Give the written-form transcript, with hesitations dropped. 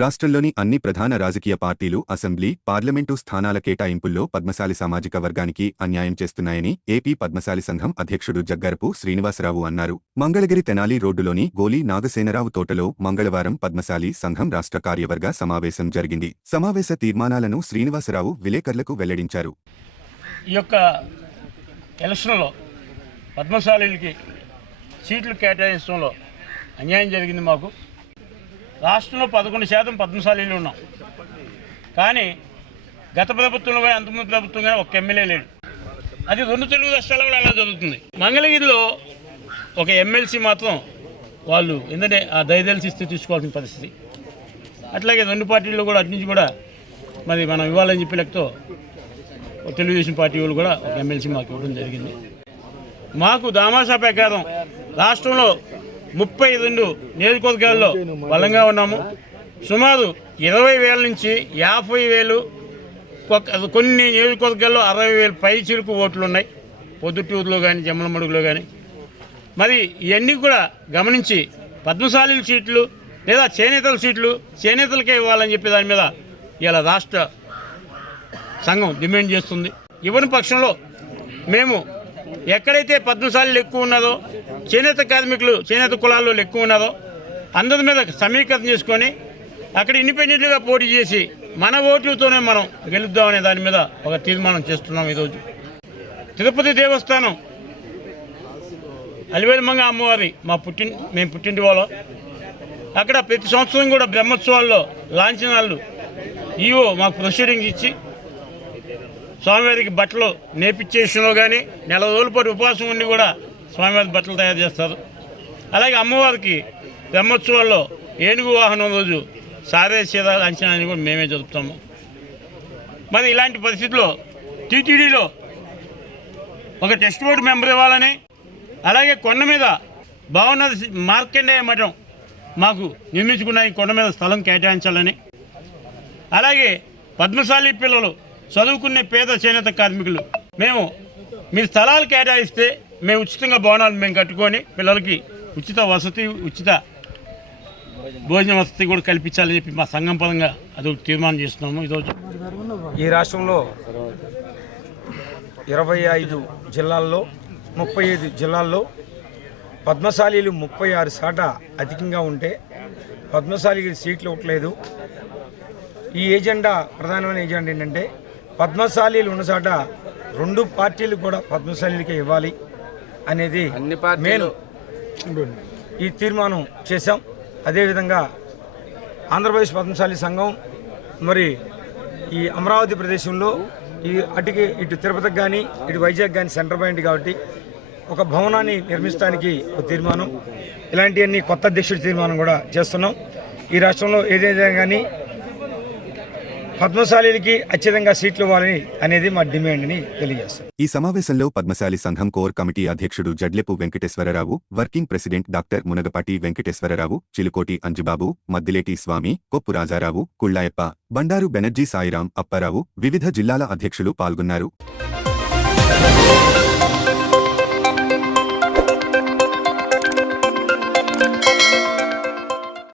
రాష్ట్రంలోని అన్ని ప్రధాన రాజకీయ పార్టీలు అసెంబ్లీ, పార్లమెంటు స్థానాల కేటాయింపుల్లో పద్మశాలి సామాజిక వర్గానికి అన్యాయం చేస్తున్నాయని ఏపీ పద్మశాలి సంఘం అధ్యక్షుడు జగ్గరపు శ్రీనివాసరావు అన్నారు. మంగళగిరి తెనాలి రోడ్డులోని గోలి నాగసేనరావు తోటలో మంగళవారం పద్మశాలి సంఘం రాష్ట్ర కార్యవర్గ సమావేశం జరిగింది. సమావేశ తీర్మానాలను శ్రీనివాసరావు విలేకరులకు వెల్లడించారు. ఈ యొక్క ఎలక్షన్లో పద్మశాలీలకి సీట్లు కేటాయించడంలో అన్యాయం జరిగింది. మాకు రాష్ట్రంలో 11% పద్మశాలీలు ఉన్నాం. కానీ గత ప్రభుత్వంలో కానీ అంతకుముందు ప్రభుత్వం కానీ ఒక ఎమ్మెల్యే లేడు. అది 2 తెలుగు రాష్ట్రాల్లో కూడా అలా జరుగుతుంది. మంగళగిరిలో ఒక ఎమ్మెల్సీ మాత్రం వాళ్ళు ఎందుకంటే ఆ దయదలిసి ఇస్తే తీసుకోవాల్సిన పరిస్థితి. అట్లాగే 2 పార్టీల్లో కూడా అటు నుంచి కూడా మరి మనం ఇవ్వాలని చెప్పి లెక్కతో తెలుగుదేశం పార్టీ వాళ్ళు కూడా ఒక ఎమ్మెల్సీ మాకు ఇవ్వడం జరిగింది. మాకు దామాషా ప్రకారం రాష్ట్రంలో 32 నియోజకవర్గాల్లో బలంగా ఉన్నాము. సుమారు 20,000 నుంచి 50,000, కొన్ని నియోజకవర్గాల్లో 60,000 పై చిలుకు ఓట్లు ఉన్నాయి. పొద్దుటూరులో కానీ జమ్మలమడుగులో కానీ. మరి ఇవన్నీ కూడా గమనించి పద్మశాలీల సీట్లు లేదా చేనేతల సీట్లు చేనేతలకే ఇవ్వాలని చెప్పి దాని మీద ఇలా రాష్ట్ర సంఘం డిమాండ్ చేస్తుంది. ఇవ్వని పక్షంలో మేము ఎక్కడైతే పద్మశాలీలు ఎక్కువ ఉన్నదో, చేనేత కార్మికులు చేనేత కులాల్లో ఎక్కువ ఉన్నదో అందరి మీద సమీకరణ చేసుకొని అక్కడ ఇండిపెండెంట్గా పోటీ చేసి మన ఓట్లతోనే మనం గెలుద్దామనే దాని మీద ఒక తీర్మానం చేస్తున్నాం. ఈరోజు తిరుపతి దేవస్థానం అలివేలుమంగ అమ్మవారి మేము పుట్టింటి వాళ్ళం. అక్కడ ప్రతి సంవత్సరం కూడా బ్రహ్మోత్సవాల్లో లాంఛనాలు ఈవో మాకు ప్రొసీడింగ్స్ ఇచ్చి స్వామివారికి బట్టలు నేర్పించే విషయంలో కానీ 4 రోజుల పాటు ఉపవాసం ఉండి కూడా స్వామివారి బట్టలు తయారు చేస్తారు. అలాగే అమ్మవారికి బ్రహ్మోత్సవాల్లో ఏనుగు వాహనం రోజు సారే సీదా అంచనాన్ని కూడా మేమే జరుపుతాము. మరి ఇలాంటి పరిస్థితుల్లో టీటీడీలో ఒక టెస్ట్ బోర్డు మెంబర్ ఇవ్వాలని, అలాగే కొండ మీద భావనది మార్కండేయ మఠం మాకు నిర్మించుకున్న ఈ కొండ మీద స్థలం కేటాయించాలని, అలాగే పద్మశాలి పిల్లలు చదువుకునే పేద చేనేత కార్మికులు మీరు స్థలాలు కేటాయిస్తే మేము ఉచితంగా భవనాలు మేము కట్టుకొని పిల్లలకి ఉచిత వసతి, ఉచిత భోజన వసతి కూడా కల్పించాలని చెప్పి మా సంఘం పరంగా అదొక తీర్మానం చేస్తున్నాము. ఈరోజు ఈ రాష్ట్రంలో 25 జిల్లాల్లో 35 జిల్లాల్లో పద్మశాలీలు 36% అధికంగా ఉంటే పద్మశాలీకి సీట్లు ఇవ్వట్లేదు. ఈ ఎజెండా ప్రధానమైన ఎజెండా ఏంటంటే పద్మశాలీలు ఉన్న చోట 2 పార్టీలు కూడా పద్మశాలీలకే ఇవ్వాలి అనేది మేము ఈ తీర్మానం చేశాం. అదేవిధంగా ఆంధ్రప్రదేశ్ పద్మశాలి సంఘం మరి ఈ అమరావతి ప్రదేశంలో ఇటు తిరుపతికి కానీ ఇటు వైజాగ్ కానీ సెంటర్ పాయింట్ కాబట్టి ఒక భవనాన్ని నిర్మించడానికి ఒక తీర్మానం, ఇలాంటివన్నీ కొత్త అధ్యక్షుడి తీర్మానం కూడా చేస్తున్నాం. ఈ రాష్ట్రంలో ఏదైనా కానీ పద్మశాలీలకి అత్యధికంగా సీట్లు ఇవ్వాలని అనేది మా డిమాండ్ అని తెలియజేస్తాం. ఈ సమావేశంలో పద్మశాలి సంఘం కోర్ కమిటీ అధ్యక్షుడు Jadlepu Venkateswararao, working president doctor Munagapati Venkateswararao, Chilukoti Anjubabu, Maddileti Swamy, Koppu Rajarao, Kullayappa, Bandaru Banerjee Sairam Apparao, వివిధ జిల్లాల అధ్యక్షులు పాల్గొన్నారు.